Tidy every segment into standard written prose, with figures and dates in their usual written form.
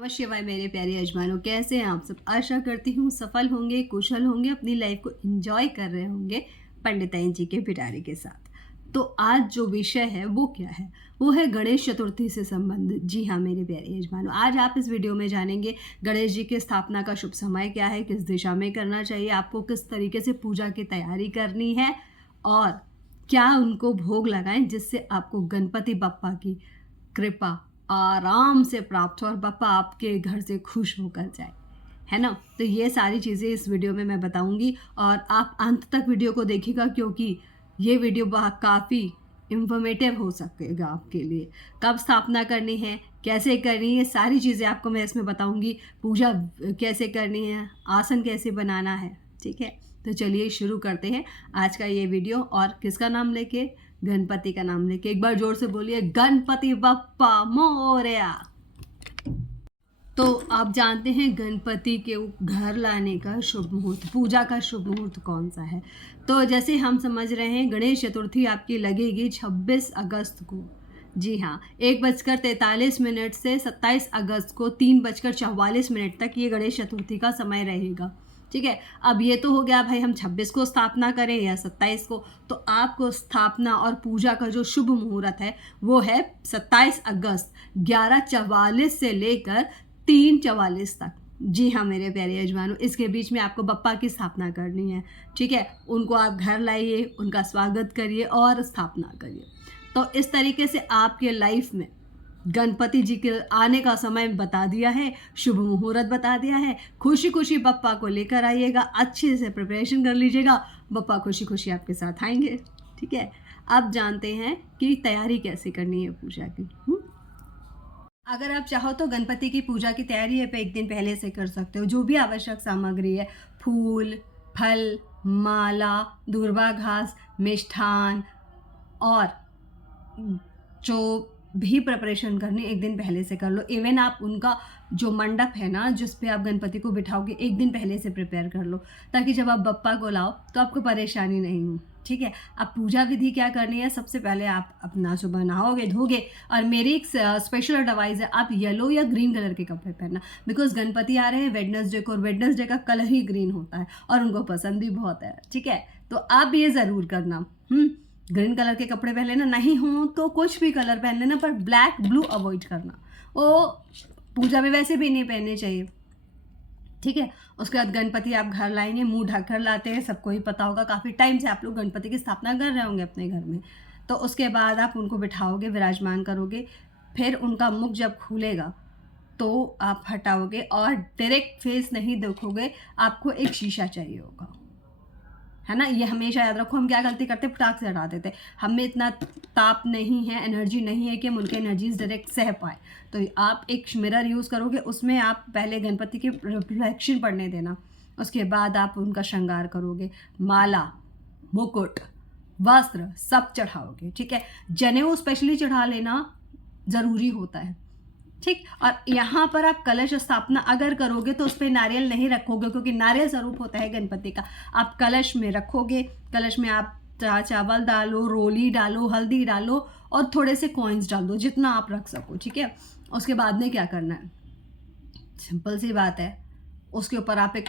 नमः शिवाय मेरे प्यारे यजमानों, कैसे हैं आप सब। आशा करती हूँ सफल होंगे, कुशल होंगे, अपनी लाइफ को एंजॉय कर रहे होंगे पंडिताइन जी के पिटारे के साथ। तो आज जो विषय है वो क्या है, वो है गणेश चतुर्थी से संबंधित। जी हाँ मेरे प्यारे यजमानों, आज आप इस वीडियो में जानेंगे गणेश जी की स्थापना का शुभ समय क्या है, किस दिशा में करना चाहिए, आपको किस तरीके से पूजा की तैयारी करनी है और क्या उनको भोग लगाएं जिससे आपको गणपति बप्पा की कृपा आराम से प्राप्त हो और बप्पा आपके घर से खुश होकर जाए, है ना। तो ये सारी चीज़ें इस वीडियो में मैं बताऊंगी और आप अंत तक वीडियो को देखिएगा, क्योंकि ये वीडियो काफ़ी इंफॉर्मेटिव हो सकेगा आपके लिए। कब स्थापना करनी है, कैसे करनी है, सारी चीज़ें आपको मैं इसमें बताऊंगी। पूजा कैसे करनी है, आसन कैसे बनाना है, ठीक है। तो चलिए शुरू करते हैं आज का ये वीडियो। और किसका नाम लेके, गणपति का नाम लेके। एक बार जोर से बोलिए, गणपति बप्पा मोरया। तो आप जानते हैं गणपति के घर लाने का शुभ मुहूर्त, पूजा का शुभ मुहूर्त कौन सा है। तो जैसे हम समझ रहे हैं गणेश चतुर्थी आपकी लगेगी 26 अगस्त को। जी हाँ, 1:43 से 27 अगस्त को 3:44 तक ये गणेश चतुर्थी का समय रहेगा, ठीक है। अब ये तो हो गया भाई, हम 26 को स्थापना करें या 27 को। तो आपको स्थापना और पूजा का जो शुभ मुहूर्त है वो है 27 अगस्त 11:44 से लेकर 3:44 तक। जी हाँ मेरे प्यारे यजमानों, इसके बीच में आपको बप्पा की स्थापना करनी है, ठीक है। उनको आप घर लाइए, उनका स्वागत करिए और स्थापना करिए। तो इस तरीके से आपके लाइफ में गणपति जी के आने का समय बता दिया है, शुभ मुहूर्त बता दिया है। खुशी खुशी बप्पा को लेकर आइएगा, अच्छे से प्रिपरेशन कर लीजिएगा, बप्पा खुशी खुशी आपके साथ आएंगे, ठीक है। अब जानते हैं कि तैयारी कैसे करनी है पूजा की। अगर आप चाहो तो गणपति की पूजा की तैयारी आप एक दिन पहले से कर सकते हो। जो भी आवश्यक सामग्री है, फूल, फल, माला, दूर्वा घास, मिष्ठान और जो भी प्रिपरेशन करनी एक दिन पहले से कर लो। इवन आप उनका जो मंडप है ना, जिस पे आप गणपति को बिठाओगे, एक दिन पहले से प्रिपेयर कर लो, ताकि जब आप बप्पा को लाओ तो आपको परेशानी नहीं हो, ठीक है। अब पूजा विधि क्या करनी है, सबसे पहले आप अपना सुबह नहाओगे धोगे और मेरी एक स्पेशल एडवाइस है, आप येलो या ग्रीन कलर के कपड़े पहनना, बिकॉज गणपति आ रहे हैं वेडनेसडे को और वेडनेसडे का कलर ही ग्रीन होता है और उनको पसंद भी बहुत है, ठीक है। तो आप ये ज़रूर करना। ग्रीन कलर के कपड़े पहन लेना, नहीं हो तो कुछ भी कलर पहन लेना, पर ब्लैक ब्लू अवॉइड करना, वो पूजा में वैसे भी नहीं पहनने चाहिए, ठीक है। उसके बाद गणपति आप घर लाएंगे, मुंह ढककर लाते हैं, सबको ही पता होगा, काफ़ी टाइम से आप लोग गणपति की स्थापना कर रहे होंगे अपने घर में। तो उसके बाद आप उनको बिठाओगे, विराजमान करोगे, फिर उनका मुख जब खुलेगा तो आप हटाओगे और डायरेक्ट फेस नहीं देखोगे, आपको एक शीशा चाहिए होगा, है ना। ये हमेशा याद रखो। हम क्या गलती करते, फटाक से हटा देते। हमें इतना ताप नहीं है, एनर्जी नहीं है कि हम उनके एनर्जीज डायरेक्ट सह पाए। तो आप एक मिरर यूज़ करोगे, उसमें आप पहले गणपति के रिफ्लेक्शन पड़ने देना, उसके बाद आप उनका श्रृंगार करोगे, माला, मुकुट, वस्त्र सब चढ़ाओगे, ठीक है। जनेऊ स्पेशली चढ़ा लेना ज़रूरी होता है, ठीक। और यहाँ पर आप कलश स्थापना अगर करोगे तो उस पर नारियल नहीं रखोगे, क्योंकि नारियल स्वरूप होता है गणपति का। आप कलश में रखोगे, कलश में आप चावल डालो, रोली डालो, हल्दी डालो और थोड़े से कॉइन्स डाल दो, जितना आप रख सको, ठीक है। उसके बाद में क्या करना है, सिंपल सी बात है, उसके ऊपर आप एक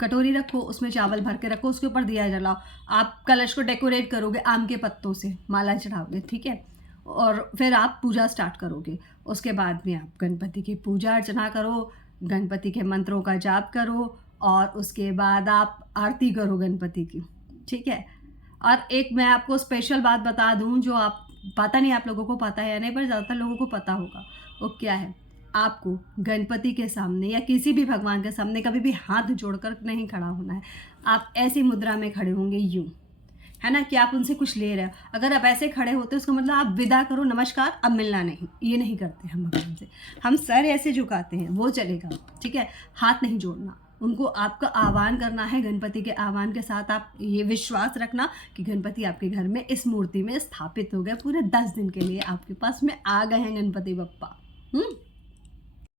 कटोरी रखो, उसमें चावल भर के रखो, उसके ऊपर दिया जलाओ। आप कलश को डेकोरेट करोगे आम के पत्तों से, माला चढ़ाओगे, ठीक है। और फिर आप पूजा स्टार्ट करोगे। उसके बाद में आप गणपति की पूजा अर्चना करो, गणपति के मंत्रों का जाप करो और उसके बाद आप आरती करो गणपति की, ठीक है। और एक मैं आपको स्पेशल बात बता दूं, जो आप पता नहीं आप लोगों को पता है या नहीं, पर ज़्यादातर लोगों को पता होगा। वो क्या है, आपको गणपति के सामने या किसी भी भगवान के सामने कभी भी हाथ जोड़कर नहीं खड़ा होना है। आप ऐसी मुद्रा में खड़े होंगे, यूँ, है ना, कि आप उनसे कुछ ले रहे हो। अगर आप ऐसे खड़े होते हो उसका मतलब आप विदा करो, नमस्कार, अब मिलना नहीं, ये नहीं करते हम भगवान से। हम सर ऐसे झुकाते हैं, वो चलेगा, ठीक है। हाथ नहीं जोड़ना, उनको आपका आह्वान करना है। गणपति के आह्वान के साथ आप ये विश्वास रखना कि गणपति आपके घर में इस मूर्ति में स्थापित हो गए, पूरे 10 दिन के लिए आपके पास में आ गए हैं गणपति बप्पा।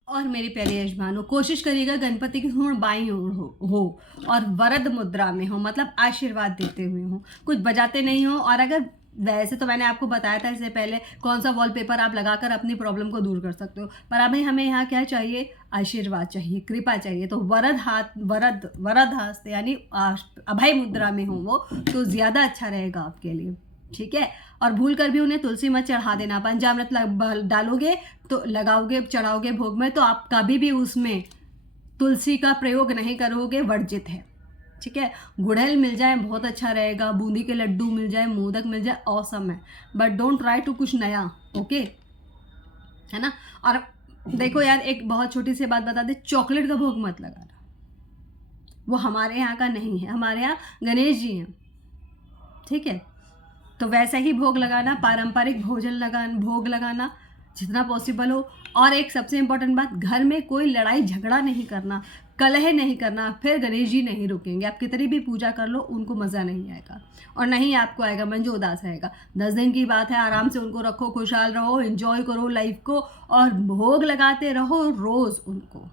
और मेरे प्यारे यजमानों, कोशिश करिएगा गणपति की सूंड बाईं ओर हो और वरद मुद्रा में हो, मतलब आशीर्वाद देते हुए हो, कुछ बजाते नहीं हो। और अगर वैसे तो मैंने आपको बताया था इससे पहले कौन सा वॉलपेपर आप लगाकर अपनी प्रॉब्लम को दूर कर सकते हो, पर अभी हमें यहाँ क्या चाहिए, आशीर्वाद चाहिए, कृपा चाहिए, तो वरद हस्त यानी अभय मुद्रा में हो वो, तो ज़्यादा अच्छा रहेगा आपके लिए। ठीक है। और भूल कर भी उन्हें तुलसी मत चढ़ा देना। पंचामृत डालोगे तो लगाओगे, चढ़ाओगे भोग में, तो आप कभी भी उसमें तुलसी का प्रयोग नहीं करोगे, वर्जित है। ठीक है। गुड़हल मिल जाए बहुत अच्छा रहेगा, बूंदी के लड्डू मिल जाए, मोदक मिल जाए, ऑसम है, बट डोंट ट्राई टू कुछ नया। ओके, है ना। और देखो यार, एक बहुत छोटी सी बात बता दे, चॉकलेट का भोग मत लगाना, वो हमारे यहाँ का नहीं है, हमारे यहाँ गणेश जी हैं। ठीक है। तो वैसा ही भोग लगाना, पारंपरिक भोग लगाना जितना पॉसिबल हो। और एक सबसे इम्पोर्टेंट बात, घर में कोई लड़ाई झगड़ा नहीं करना, कलह नहीं करना, फिर गणेश जी नहीं रुकेंगे। आप कितनी भी पूजा कर लो, उनको मज़ा नहीं आएगा, और नहीं आपको आएगा, मंजू उदास आएगा। 10 दिन की बात है, आराम से उनको रखो, खुशहाल रहो, एंजॉय करो लाइफ को, और भोग लगाते रहो रोज़ उनको।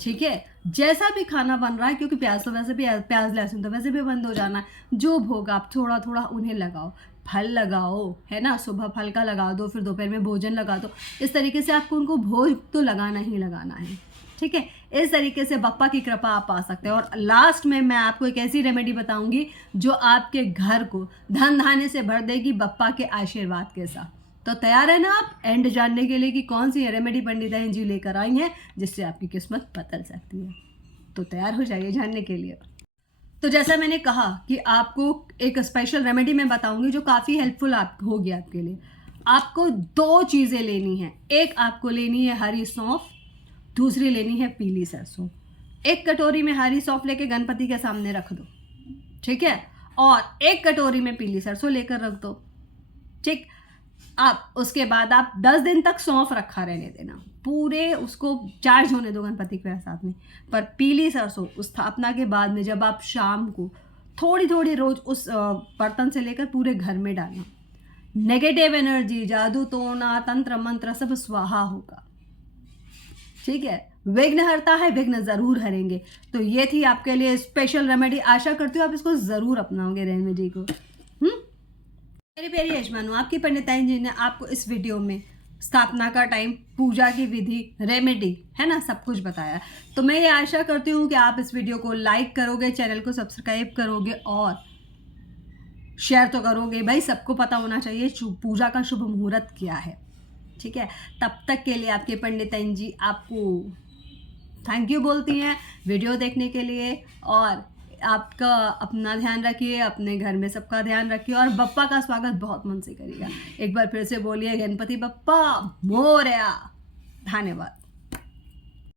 ठीक है। जैसा भी खाना बन रहा है, क्योंकि प्याज तो वैसे भी, प्याज लहसुन तो वैसे भी बंद हो जाना है, जो भोग आप थोड़ा थोड़ा उन्हें लगाओ, फल लगाओ, है ना, सुबह फल का लगा दो, फिर दोपहर में भोजन लगा दो। इस तरीके से आपको उनको भोग तो लगाना ही लगाना है। ठीक है। इस तरीके से बप्पा की कृपा आप पा सकते हैं। और लास्ट में मैं आपको एक ऐसी रेमेडी बताऊंगी जो आपके घर को धन धान्य से भर देगी, बप्पा के आशीर्वाद के साथ। तो तैयार है ना आप एंड जानने के लिए कि कौन सी रेमेडी पंडिताइन जी लेकर आई हैं जिससे आपकी किस्मत बदल सकती है? तो तैयार हो जाइए जानने के लिए। तो जैसा मैंने कहा कि आपको एक स्पेशल रेमेडी मैं बताऊंगी जो काफ़ी हेल्पफुल होगी आपके लिए। आपको 2 चीज़ें लेनी है। एक आपको लेनी है हरी सौंफ, दूसरी लेनी है पीली सरसों। एक कटोरी में हरी सौंफ लेके गणपति के सामने रख दो। ठीक है। और एक कटोरी में पीली सरसों लेकर रख दो। ठीक। अब उसके बाद आप 10 दिन तक सौंफ रखा रहने देना, पूरे उसको चार्ज होने दो गणपति के साथ में। पर पीली सरसों उस स्थापना के बाद में जब आप शाम को थोड़ी थोड़ी रोज उस बर्तन से लेकर पूरे घर में डालना, नेगेटिव एनर्जी, जादू टोना, तंत्र मंत्र सब स्वाहा होगा। ठीक है। विघ्न हरता है, विघ्न जरूर हरेंगे। तो ये थी आपके लिए स्पेशल रेमेडी। आशा करती हूँ आप इसको जरूर अपनाओगे रेमेडी को। मेरे प्यारे यजमानों, आपकी पंडिताइन जी ने आपको इस वीडियो में स्थापना का टाइम, पूजा की विधि, रेमेडी, है ना, सब कुछ बताया। तो मैं ये आशा करती हूँ कि आप इस वीडियो को लाइक करोगे, चैनल को सब्सक्राइब करोगे और शेयर तो करोगे। भाई सबको पता होना चाहिए पूजा का शुभ मुहूर्त क्या है। ठीक है। तब तक के लिए आपके पंडिताइन जी आपको थैंक यू बोलती हैं वीडियो देखने के लिए। और आपका अपना ध्यान रखिए, अपने घर में सबका ध्यान रखिए, और बप्पा का स्वागत बहुत मन से करिएगा। एक बार फिर से बोलिए, गणपति बप्पा मोरया। धन्यवाद।